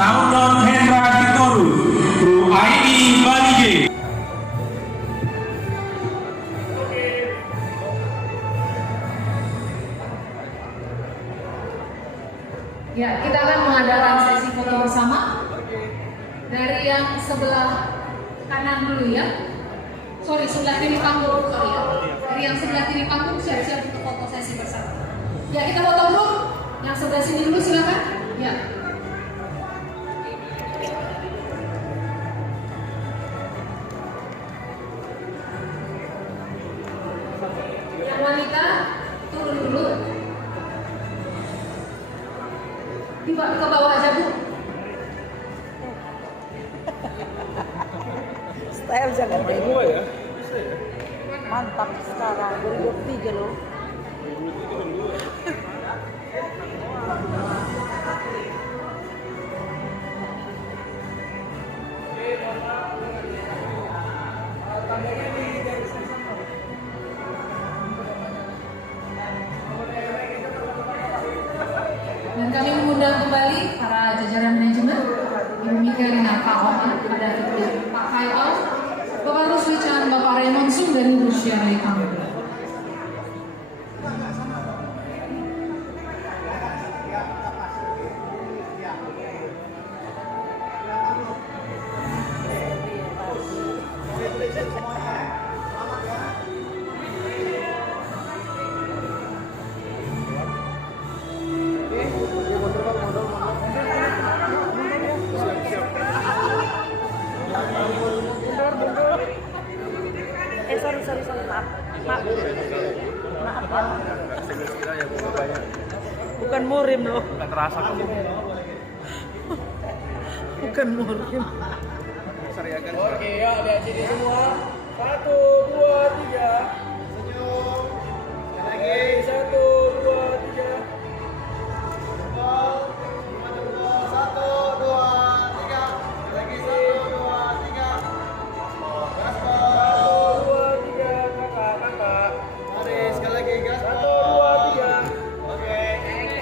Saudon Hendra Sitorus, Kru Aini Balige. Ya, kita akan mengadakan sesi foto bersama. Dari yang sebelah kanan dulu ya. Sorry, sebelah kiri panggung, sorry ya. Dari yang sebelah kiri panggung siap-siap untuk foto sesi bersama. Ya, kita foto dulu. Yang sebelah sini dulu silakan. Ya. Yang wanita turun dulu. Tiba ke bawah aja Bu. Style jangan kayak gitu ya. Mantap sekarang 2023 loh. Dan kami mengundang kembali para jajaran manajemen, Ibu Mika dengan Pak Oman, ada Pak Khairul, Bapak Rusli Chan, Bapak Raymond Sung, dan Ibu Syarli Kamil. Sorry, maaf ya. Bukan murim loh. Nggak terasa kamu. Bukan murim. Oke, ya ada sini semua. 1,